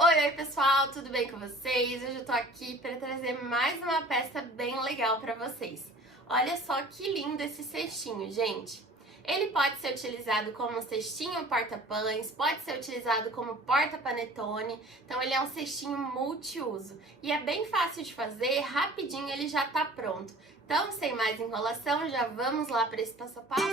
Oi, pessoal, tudo bem com vocês? Hoje eu tô aqui para trazer mais uma peça bem legal para vocês. Olha só que lindo esse cestinho, gente. Ele pode ser utilizado como um cestinho porta-pães, pode ser utilizado como porta-panetone, então ele é um cestinho multiuso. E é bem fácil de fazer, rapidinho ele já tá pronto. Então, sem mais enrolação, já vamos lá para esse passo a passo?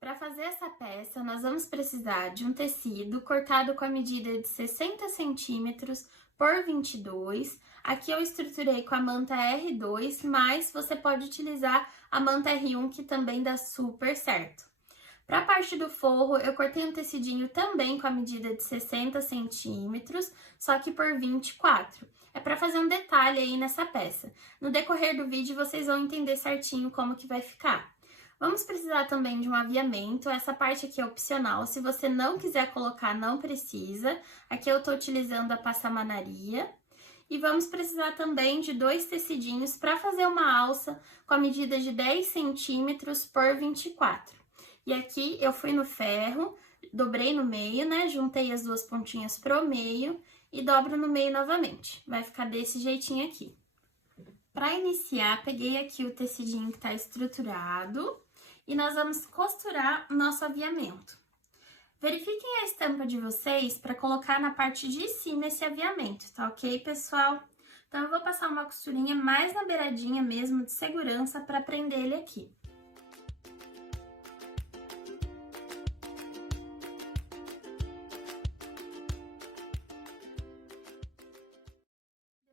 Para fazer essa peça, nós vamos precisar de um tecido cortado com a medida de 60 centímetros por 22. Aqui eu estruturei com a manta R2, mas você pode utilizar a manta R1, que também dá super certo. Para a parte do forro, eu cortei um tecidinho também com a medida de 60 centímetros, só que por 24. É para fazer um detalhe aí nessa peça. No decorrer do vídeo, vocês vão entender certinho como que vai ficar. Vamos precisar também de um aviamento, essa parte aqui é opcional, se você não quiser colocar, não precisa. Aqui eu tô utilizando a passamanaria. E vamos precisar também de 2 tecidinhos para fazer uma alça com a medida de 10 centímetros por 24. E aqui eu fui no ferro, dobrei no meio, né, juntei as duas pontinhas pro meio e dobro no meio novamente. Vai ficar desse jeitinho aqui. Para iniciar, peguei aqui o tecidinho que tá estruturado e nós vamos costurar o nosso aviamento. Verifiquem a estampa de vocês para colocar na parte de cima esse aviamento, tá ok, pessoal? Então, eu vou passar uma costurinha mais na beiradinha mesmo, de segurança, para prender ele aqui.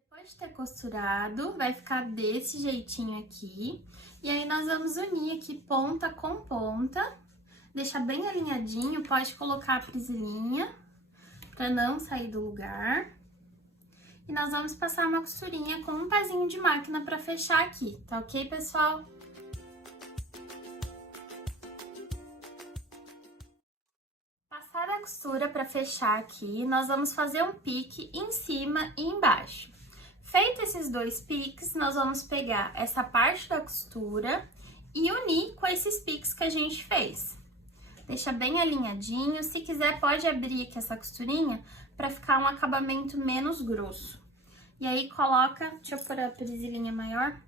Depois de ter costurado, vai ficar desse jeitinho aqui. E aí, nós vamos unir aqui ponta com ponta. Deixar bem alinhadinho, pode colocar a presilhinha, para não sair do lugar. E nós vamos passar uma costurinha com um pezinho de máquina para fechar aqui, tá ok, pessoal? Passada a costura para fechar aqui, nós vamos fazer um pique em cima e embaixo. Feito esses 2 piques, nós vamos pegar essa parte da costura e unir com esses piques que a gente fez. Deixa bem alinhadinho, se quiser pode abrir aqui essa costurinha para ficar um acabamento menos grosso. E aí coloca, deixa eu pôr a presilhinha maior,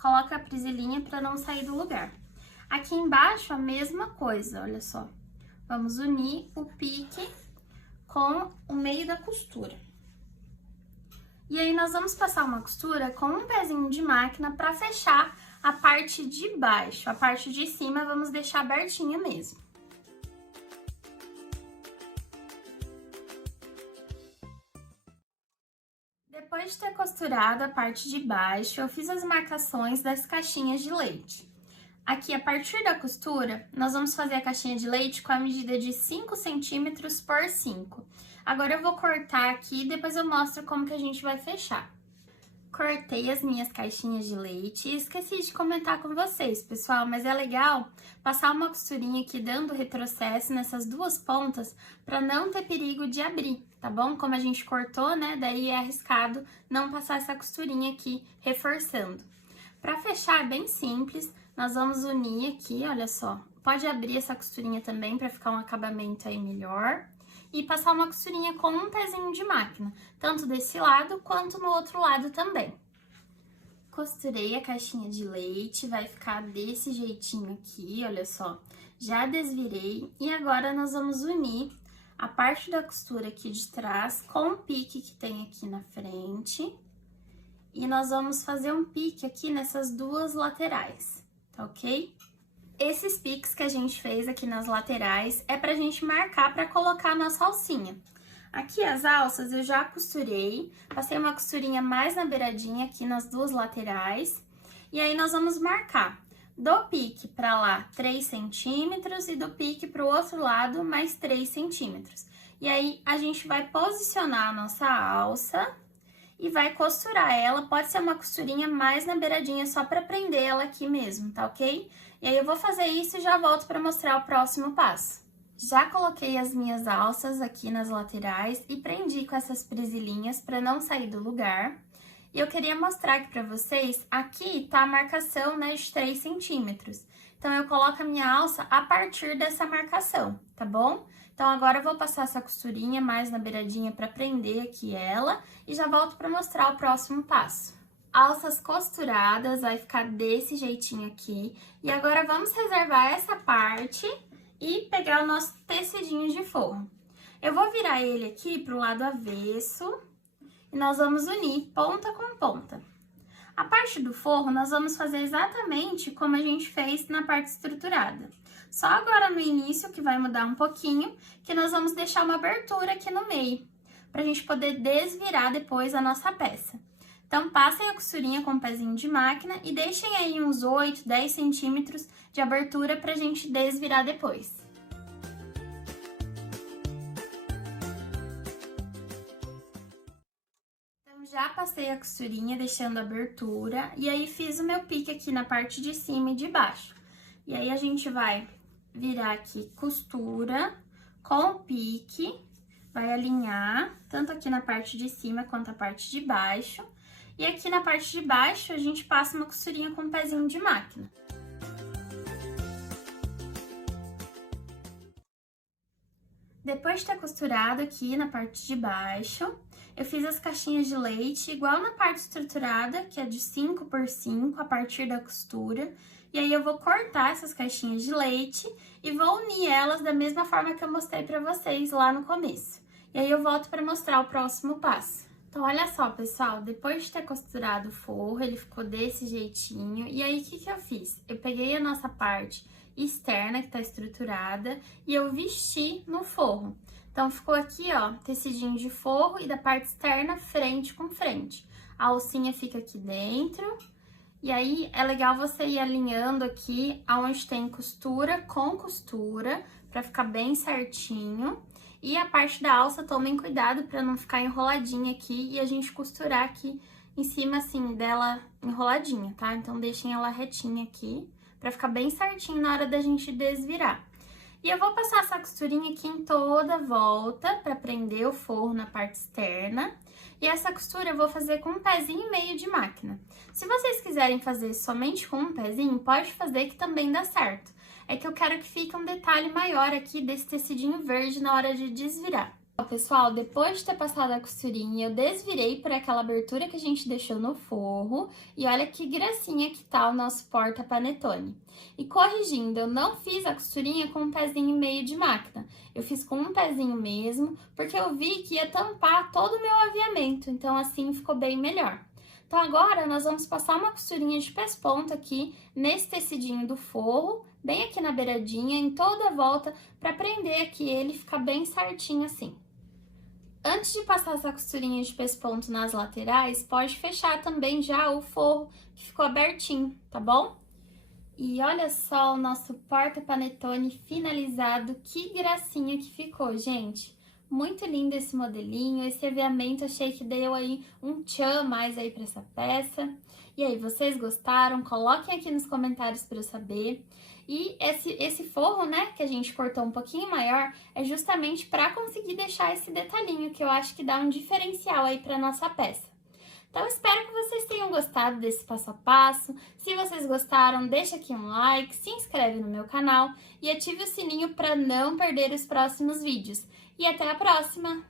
coloca a presilhinha para não sair do lugar. Aqui embaixo a mesma coisa, olha só. Vamos unir o pique com o meio da costura. E aí nós vamos passar uma costura com um pezinho de máquina para fechar a parte de baixo. A parte de cima vamos deixar abertinha mesmo. Depois de ter costurado a parte de baixo, eu fiz as marcações das caixinhas de leite. Aqui, a partir da costura, nós vamos fazer a caixinha de leite com a medida de 5 centímetros por 5. Agora, eu vou cortar aqui e depois eu mostro como que a gente vai fechar. Cortei as minhas caixinhas de leite e esqueci de comentar com vocês, pessoal, mas é legal passar uma costurinha aqui dando retrocesso nessas duas pontas para não ter perigo de abrir, tá bom? Como a gente cortou, né, daí é arriscado não passar essa costurinha aqui reforçando. Para fechar é bem simples, nós vamos unir aqui, olha só, pode abrir essa costurinha também para ficar um acabamento aí melhor. E passar uma costurinha com um pezinho de máquina, tanto desse lado quanto no outro lado também. Costurei a caixinha de leite, vai ficar desse jeitinho aqui, olha só. Já desvirei e agora nós vamos unir a parte da costura aqui de trás com o pique que tem aqui na frente. E nós vamos fazer um pique aqui nessas duas laterais, tá ok? Esses piques que a gente fez aqui nas laterais é pra gente marcar pra colocar a nossa alcinha. Aqui as alças eu já costurei, passei uma costurinha mais na beiradinha aqui nas duas laterais. E aí nós vamos marcar do pique pra lá 3 centímetros e do pique pro outro lado mais 3 centímetros. E aí a gente vai posicionar a nossa alça e vai costurar ela, pode ser uma costurinha mais na beiradinha só pra prender ela aqui mesmo, tá ok? E aí eu vou fazer isso e já volto para mostrar o próximo passo. Já coloquei as minhas alças aqui nas laterais e prendi com essas presilhinhas para não sair do lugar. E eu queria mostrar aqui para vocês, aqui tá a marcação, né, de 3 centímetros. Então, eu coloco a minha alça a partir dessa marcação, tá bom? Então, agora eu vou passar essa costurinha mais na beiradinha para prender aqui ela e já volto para mostrar o próximo passo. Alças costuradas, vai ficar desse jeitinho aqui. E agora, vamos reservar essa parte e pegar o nosso tecidinho de forro. Eu vou virar ele aqui pro lado avesso e nós vamos unir ponta com ponta. A parte do forro, nós vamos fazer exatamente como a gente fez na parte estruturada. Só agora no início, que vai mudar um pouquinho, que nós vamos deixar uma abertura aqui no meio, pra gente poder desvirar depois a nossa peça. Então, passem a costurinha com o pezinho de máquina e deixem aí uns 8, 10 centímetros de abertura pra gente desvirar depois. Já passei a costurinha, deixando a abertura, e aí fiz o meu pique aqui na parte de cima e de baixo. E aí, a gente vai virar aqui costura com o pique, vai alinhar, tanto aqui na parte de cima quanto a parte de baixo. E aqui na parte de baixo, a gente passa uma costurinha com o pezinho de máquina. Depois de ter costurado aqui na parte de baixo, eu fiz as caixinhas de leite igual na parte estruturada, que é de 5 por 5, a partir da costura. E aí, eu vou cortar essas caixinhas de leite e vou unir elas da mesma forma que eu mostrei pra vocês lá no começo. E aí, eu volto pra mostrar o próximo passo. Então, olha só, pessoal, depois de ter costurado o forro, ele ficou desse jeitinho. E aí, o que que eu fiz? Eu peguei a nossa parte externa, que tá estruturada, e eu vesti no forro. Então, ficou aqui, ó, tecidinho de forro e da parte externa, frente com frente. A alcinha fica aqui dentro, e aí é legal você ir alinhando aqui aonde tem costura com costura, pra ficar bem certinho. E a parte da alça, tomem cuidado pra não ficar enroladinha aqui e a gente costurar aqui em cima, assim, dela enroladinha, tá? Então, deixem ela retinha aqui, pra ficar bem certinho na hora da gente desvirar. E eu vou passar essa costurinha aqui em toda a volta pra prender o forro na parte externa. E essa costura eu vou fazer com um pezinho e meio de máquina. Se vocês quiserem fazer somente com um pezinho, pode fazer que também dá certo. É que eu quero que fique um detalhe maior aqui desse tecidinho verde na hora de desvirar. Ó, pessoal, depois de ter passado a costurinha, eu desvirei por aquela abertura que a gente deixou no forro. E olha que gracinha que tá o nosso porta-panetone. E corrigindo, eu não fiz a costurinha com um pezinho e meio de máquina. Eu fiz com um pezinho mesmo, porque eu vi que ia tampar todo o meu aviamento. Então, assim, ficou bem melhor. Então, agora, nós vamos passar uma costurinha de pesponto aqui nesse tecidinho do forro, bem aqui na beiradinha, em toda a volta, pra prender aqui ele e ficar bem certinho assim. Antes de passar essa costurinha de pesponto nas laterais, pode fechar também já o forro que ficou abertinho, tá bom? E olha só o nosso porta-panetone finalizado, que gracinha que ficou, gente! Muito lindo esse modelinho, esse aviamento achei que deu aí um tchan mais aí pra essa peça. E aí, vocês gostaram? Coloquem aqui nos comentários para eu saber. E esse forro, né, que a gente cortou um pouquinho maior, é justamente para conseguir deixar esse detalhinho, que eu acho que dá um diferencial aí para nossa peça. Então, espero que vocês tenham gostado desse passo a passo. Se vocês gostaram, deixa aqui um like, se inscreve no meu canal e ative o sininho para não perder os próximos vídeos. E até a próxima!